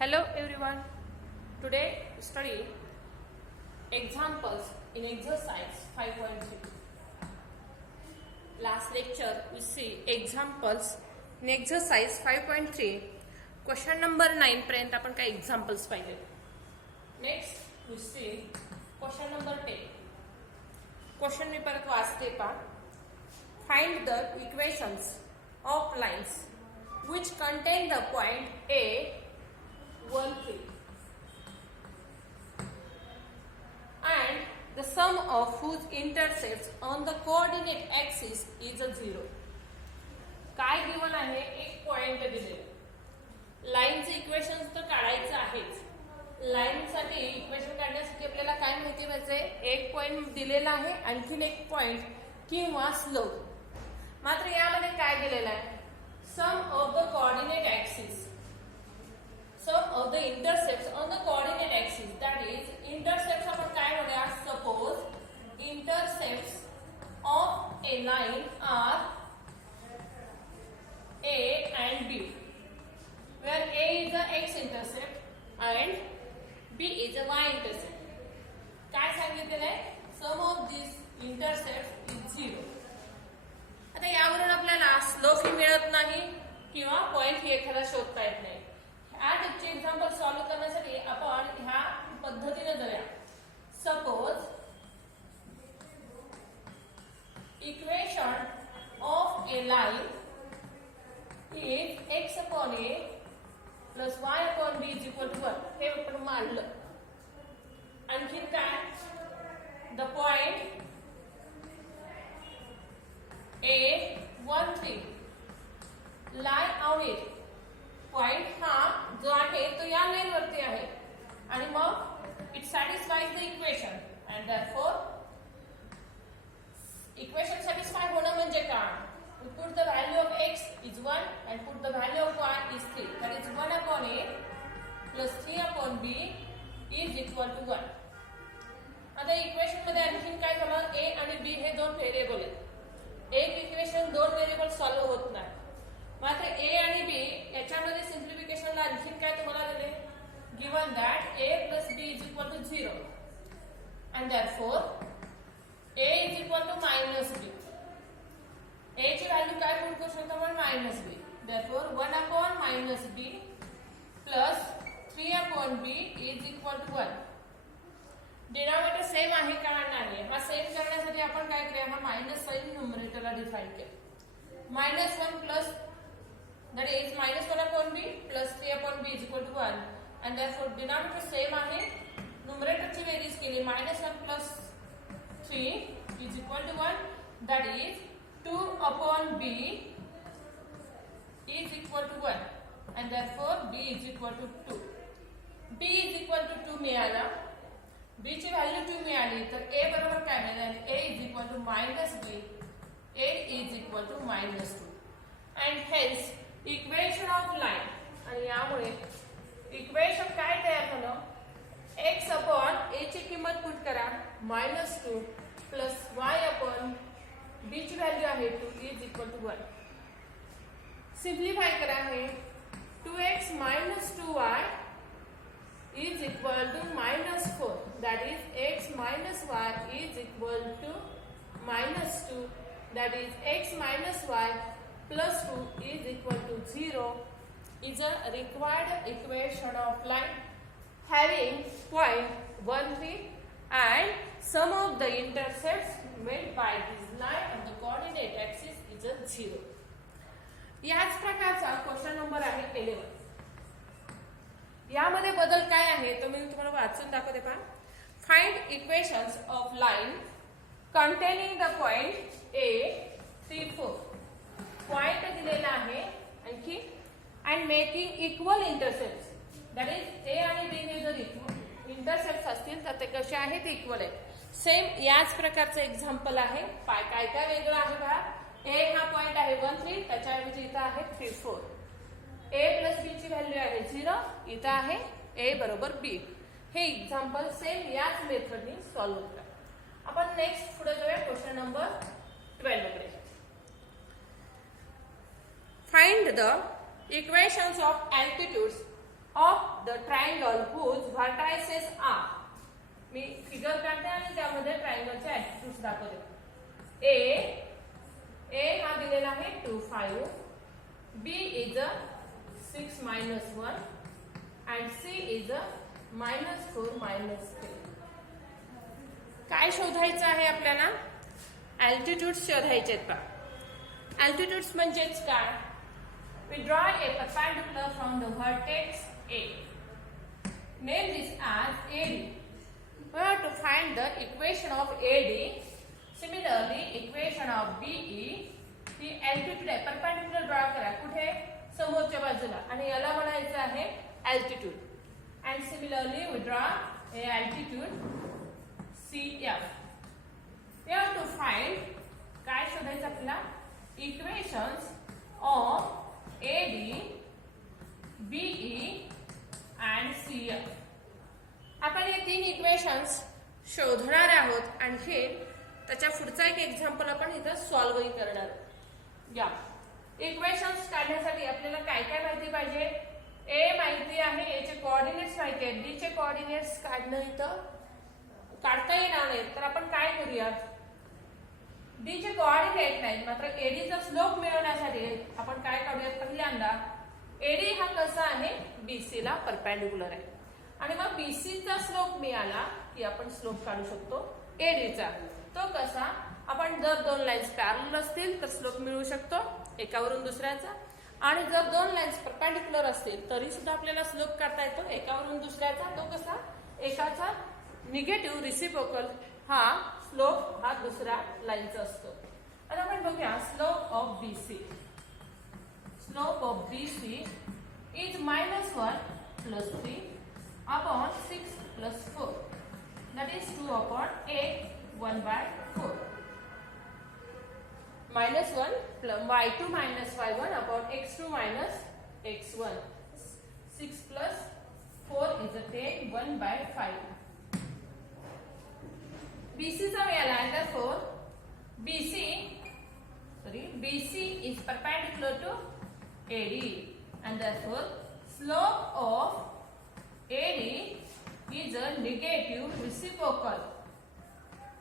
Hello everyone. Today we study examples in exercise 5.3. Last lecture we see examples in exercise 5.3. Question number 9 पर्यंत आपण काही examples पाहिले. Next we see question number 10. Question मी परत वाचते पहा. Find the equations of lines which contain the point A 1 3 and the sum of whose intercepts on the coordinate axis is a 0. काय given आहे? एक पॉइंट दिले. लाईनचे equation तर काढायचं आहेच. लाईनसाठी इक्वेशन काढण्यासाठी आपल्याला काय माहिती पाहिजे? एक पॉइंट दिलेला आहे, आणखीन एक पॉइंट किंवा स्लोप. मात्र यामध्ये काय दिलेलं आहे? Sum of the coordinate axis, sum of the intercepts on the coordinate axis, that is intercepts आपण काय म्हणूया? Suppose intercepts of a line are A and B, where A is the x intercept and B is a y intercept. काय सांगितलेलं आहे? Sum of these intercepts is 0. आता यावरून आपल्याला slope ही मिळत नाही किंवा पॉइंट ही एखादा शोधता येत नाही. आज एक एक्झाम्पल सॉल्व्ह करण्यासाठी आपण ह्या पद्धतीने जाऊया. Suppose equation of a line if x upon a plus y upon b is equal to 1 हे आपण मानलं. आणखीन काय? The point a 1 3 lie on it. Point हा जो आहे तो या लाइन वरती आहे आणि मग it satisfies the equation and therefore equation satisfy होणं म्हणजे काय? We put the value of x is 1 and put the value of y is 3. That is 1 upon a plus 3 upon b is equal to 1. आता equation मध्ये आणखीन काय झालं? a आणि b हे दोन व्हेरिएबल आहेत. एक इक्वेशन दोन व्हेरिएबल सॉल्व्ह होत नाही. मात्र a आणि b याच्यामध्ये सिंप्लिफिकेशनला आणखीन काय तुम्हाला दिले? Given that a plus b is equal to 0 and therefore a is equal to minus b. a ची व्हॅल्यू काय पुट करू शकतो आपण? Minus b. Therefore 1 upon minus b plus 3 upon b is equal to 1. Denominator same आहे का नाही? हा same करण्यासाठी आपण काय करूया? हा मायनस साइन न्यूमरेटरला डिफाइन केला. Minus 1 plus that is minus 1 upon b plus 3 upon b is equal to 1 and therefore denominator same आहे. numerator ची बेरीज केली minus 1 plus 3 is equal to 1, that is 2 upon b is equal to 1 and therefore b is equal to 2. b is equal to 2 मिळाला. b ची value 2 मिळाली तर a बरोबर काय मिळेल? a is equal to minus b, a is equal to minus 2 and hence equation of line. आणि यामुळे equation काय तयार झालं? x अपॉन a ची किंमत पुट करा -2 प्लस y अपॉन b ची व्हॅल्यू आहे 2 इज इक्वल टू 1. सिंप्लिफाय करा. हे 2x minus 2y is equal to -4, that is x minus y is equal to -2, that is x minus y plus 2 is equal to 0 is a required equation of line having point 1 3 and sum of the intercepts made by this line on the coordinate axis is a 0. याच प्रकारचा question number आहे 11. यामध्ये बदल काय आहे तो मी तुम्हाला वाचून दाखवते पहा. Find equations of line containing the point a 3 4. Point दिलेला आहे आणखी and making equal intercept. That is a आणि b हे जर इंटरसेप्ट असतील तर ते कसे आहेत? इक्वल आहेत. सेम याच प्रकारचं एक्झाम्पल आहे. काय काय वेगळं आहे बघा. a हा पॉइंट आहे 1 3, त्याच्याऐवजी इथं आहे 3 4. a प्लस b ची व्हॅल्यू आहे 0, इथं आहे a बरोबर b. हे एक्झाम्पल सेम याच मेथडने सॉल्व्ह करा. आपण नेक्स्ट पुढे जाऊया क्वेश्चन नंबर 12 कडे. Find the equations of altitudes of the triangle whose vertices are. Me figure काढते आणि त्यामध्ये ट्रायंगलचे ऍटिट्यूड्स दाखवते. ए हा दिलेला आहे 2 5, बी is a 6 -1 and C is a -4 -3. काय शोधायचं आहे आपल्याला? अल्टिट्यूड्स शोधायचे आहेत. पहा अल्टिट्यूड्स म्हणजेच काय? We draw a perpendicular from the vertex A. Name this as AD. We have to find the equation of AD. Similarly, equation of BE. He altitude आहे. perpendicular draw करा. कुठे? समोरच्या बाजूला. आणि याला म्हणायचं आहे altitude. And similarly, we draw a altitude CF. We have to find काय शोधायचं आपल्याला? Equations of AD, BE and CF. आपण हे 3 इक्वेशन्स शोधणार आहोत आणि हे त्याच्या पुढचा एक एक्झाम्पल आपण इथं सॉल्व्ह करणार. या इक्वेशन्स काढण्यासाठी आपल्याला काय काय माहिती पाहिजे? ए माहिती आहे, ए चे कोऑर्डिनेट्स माहिती आहेत, डी चे कोऑर्डिनेट्स काढणं इथं काढता येणार नाही. तर आपण काय करूया? डी चे कोऑर्डिनेट नाही, मात्र एडीचा स्लोप मिळवण्यासाठी आपण काय काढूयात? पहिल्यांदा एडी हा कसा आहे? बीसी ला परपेंडिक्युलर आहे. आणि मग बीसी चा स्लोप मिळाला की आपण स्लोप काढू शकतो एडीचा. तो कसा? आपण जर 2 लाईन्स पॅरलल असतील तर स्लोप मिळवू शकतो एकावरून दुसऱ्याचा. आणि जर 2 लाईन्स परपेंडिक्युलर असतील तरी सुद्धा आपल्याला स्लोप काढता येतो एकावरून दुसऱ्याचा. तो कसा? एकाचा निगेटिव्ह रिसिप्रोकल हा स्लोप हा दुसऱ्या लाईनचा असतो. आता आपण बघूया slope of BC. Slope of BC is -1 + 3 upon 6 + 4. That is 2 upon 8 1/4. -1 y2 - y1 upon x2 - x1. 6 + 4 is a 10 1/5. BC चा मिळाला आहे. therefore BC is perpendicular to AD and therefore slope of AD is a negative reciprocal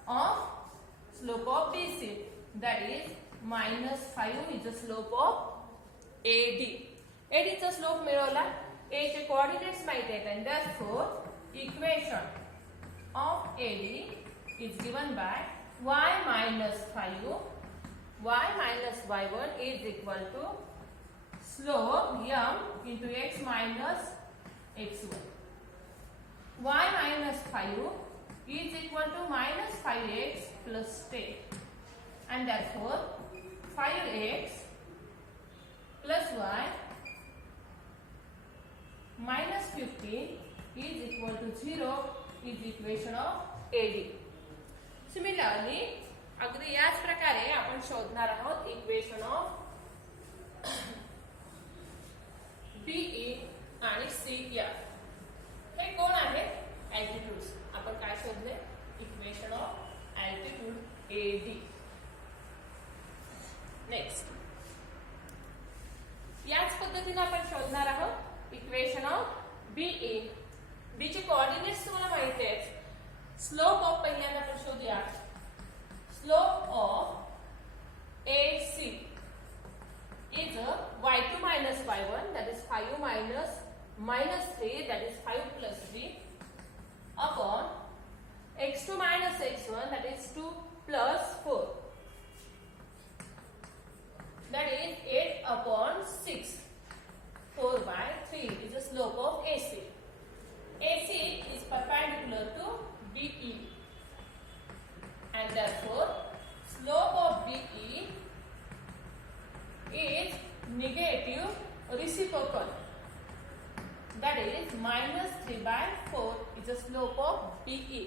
of slope of BC. That is -5 is the slope of AD. AD चा slope मिळवला. A चे coordinates माहिती आहेत and therefore equation of AD is given by y - 5 y - y1 is equal to slope m into x minus x1. Y minus 5 is equal to minus 5x plus 10. And therefore 5x plus y minus 15 is equal to 0 is equation of AD. Similarly, अगदी याच प्रकारे आपण शोधणार आहोत equation of be आणि CF. हे कोण आहेत? अल्टिट्यूड्स. आपण काय शोधले? Equation of altitude AD. Next याच पद्धतीने आपण शोधणार आहोत इक्वेशन ऑफ बीई. बी चे कोऑर्डिनेट्स तुम्हाला माहिती आहेत. स्लोप ऑफ पहिल्यांदा आपण शोधूया. Slope of AC is y2 - y1 that is 5 minus 3 that is 5 plus 3 upon x2 - x1 that is 2 plus 4 that is 8 upon 6. 4/3 is the slope of AC. AC is perpendicular to BE and therefore slope of BE is negative reciprocal. That is -3/4 is the slope of BE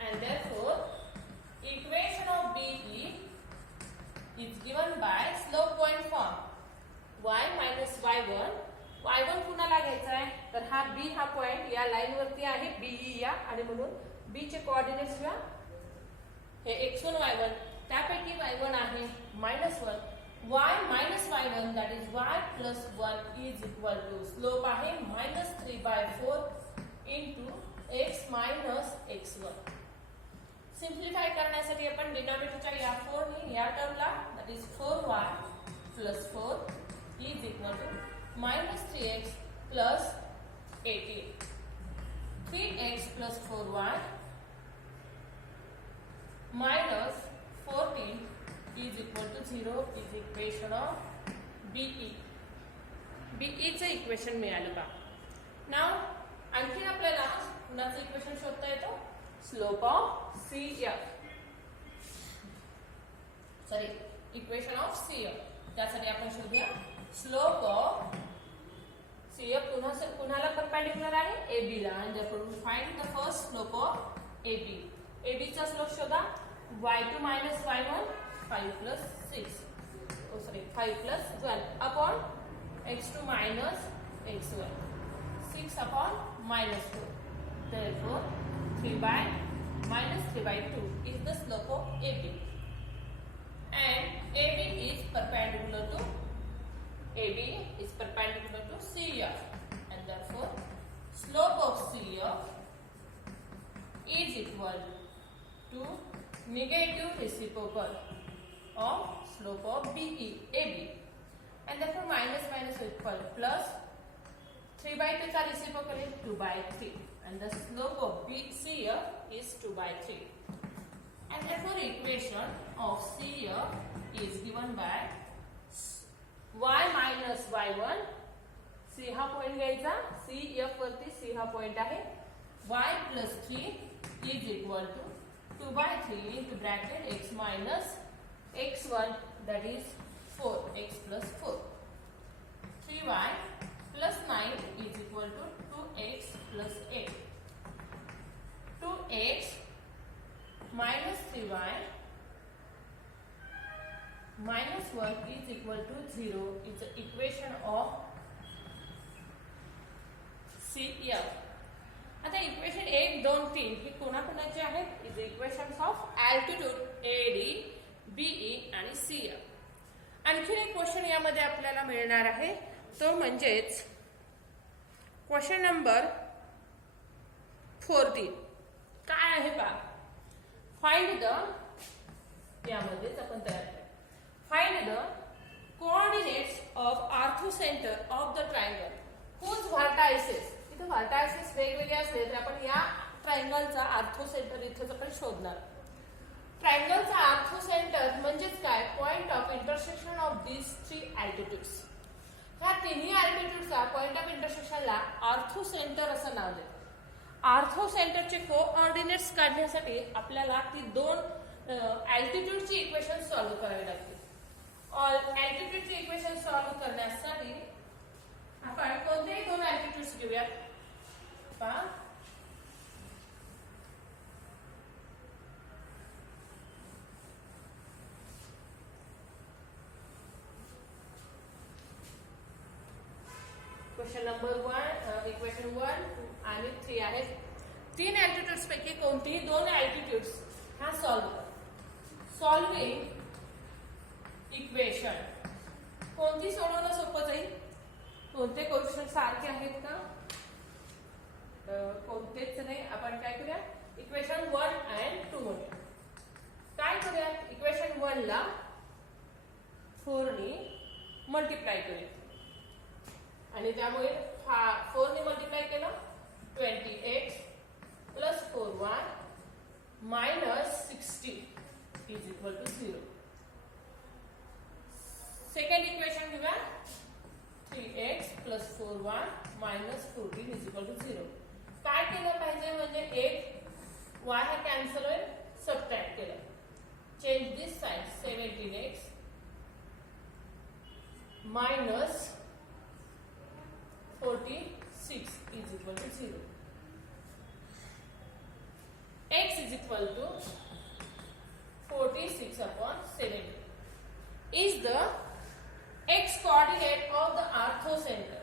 and therefore equation of BE is given by slope point form. Y minus y1. y1 कुणाला घ्यायचा आहे? तर हा B हा point या line वरती आहे BE या आणि म्हणून B चे कोऑर्डिनेट्स घ्या. हे x1 y1 त्यापैकी y1 आहे -1 y minus y1 that is y plus 1 is equal to slope आहे -3/4 into x minus x1. Simplify करण्यासाठी आपण डिनॉमिनेटरच्या या 4 ने या टर्मला that is 4y plus 4 is equal to -3x plus 18. 3x plus 4y minus 14 is equal to 0 is equation of BE. BE चे equation मिळालं का? नाव आणखी आपल्याला कुणाचं इक्वेशन शोधता येतो? Slope of CF. Sorry equation of CF. त्यासाठी आपण शोधूया स्लोप ऑफ CF कुणाला परपेंडिक्युलर आहे? AB ला. आणि therefore we find the first slope of AB. AB चा स्लोप शोधा. y2 minus y1 5 plus 6. Oh sorry 5 plus 12 upon x2 minus x1 6 upon minus 2. Therefore 3 by minus 3 by 2 is the slope of AB. And AB is perpendicular to CF. And therefore slope of CF is equal to negative reciprocal of slope of BE, AB. And therefore minus minus will equal plus 3 by 2 का reciprocal is 2 by 3. And the slope of CF is 2 by 3. And therefore equation of CF is given by y minus y1. C हा point घ्यायचा. CF वरती C हा point आहे. y plus 3 is equal to 2 by 3 into bracket x minus x1 that is 4x plus 4. 3y plus 9 is equal to 2x plus 8. 2x minus 3y minus 1 is equal to 0 is the equation of CF. आता equation 1, 2, 3 ही कोणाकोणाची आहेत? Is equations of altitude AD, BE आणि CF. आणखी एक question यामध्ये आपल्याला मिळणार आहे तो म्हणजेच क्वेश्चन नंबर 14. काय आहे पहा. फाइंड द यामध्येच आपण तयार करू. Find the coordinates of orthocentre of the triangle whose vertices. इथे व्हर्टायसेस वेगवेगळे असले तर आपण या ट्रायंगलचा ऑर्थोसेंटर इथेच आपण शोधणार. ट्रायंगलचा ऑर्थोसेंटर म्हणजेच काय? Point of intersection of these 3 altitudes. ह्या तिन्ही अल्टिट्यूडचा पॉइंट ऑफ इंटरसेक्शनला ऑर्थोसेंटर असं नाव देतात. ऑर्थोसेंटरचे कोऑर्डिनेट्स काढण्यासाठी आपल्याला ती 2 अल्टिट्यूडची इक्वेशन सॉल्व्ह करावी लागतील. अल्टिट्यूडची इक्वेशन सॉल्व्ह करण्यासाठी आपण कोणतेही 2 अल्टिट्यूड्स घेऊयात. पहा क्वेश्चन नंबर 1 इक्वेशन 1 आणि 3 आहेत. 3 अल्टिट्यूड्स पैकी कोणतेही 2 अल्टिट्यूड्स हा सॉल्व्ह कर. सॉल्विंग इक्वेशन कोणती सोडवणं सोपं जाईल? कोणते क्वेश्चन सारखे आहेत का? कोणतेच नाही. आपण काय करूया इक्वेशन 1 आणि 2 मध्ये काय करूया? इक्वेशन 1 ला 4 ने मल्टिप्लाय करूया आणि त्यामुळे 4 ने मल्टिप्लाय केलं 20x plus 4y minus 60 is equal to 0. Second equation घेऊया 3x plus 4y minus 14 is equal to 0. काय केलं पाहिजे म्हणजे एक y हा कॅन्सल होईल, सबट्रॅक्ट केलं. Change this side 17x minus 46 is equal to 0. X is equal to 46 upon 17 is the x coordinate of the orthocenter.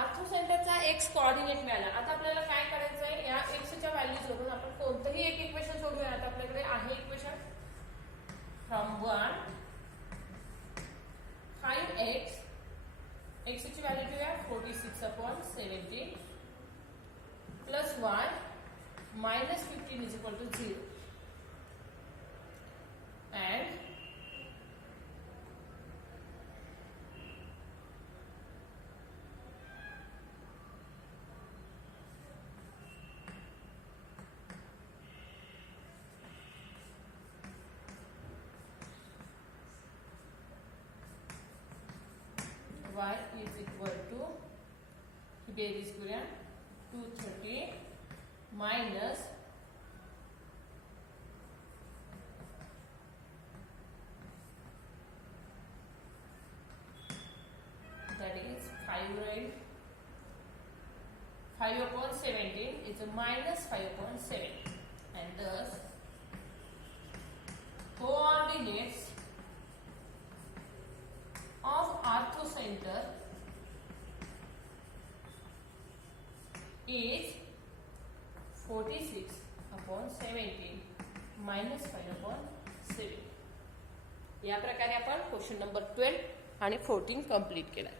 ऑर्थोसेंटरचा x coordinate मिळाला. आता आपल्याला काय करायचं आहे? या x च्या व्हॅल्यूज वरून आपण कोणतेही एक इक्वेशन सोडवूया. आता आपल्याकडे आहे इक्वेशन फ्रॉम 1 x ची व्हॅल्यू ठेवूया 46/17 plus 1 minus 15 is equal to 0 and y is equal to बेरीज करूया 230 minus that is 5/17 is a minus 5/7 and thus coordinates of orthocenter is 46/17 minus 5/7. या प्रकारे आपण क्वेश्चन नंबर 12 आणि 14 कंप्लीट केला.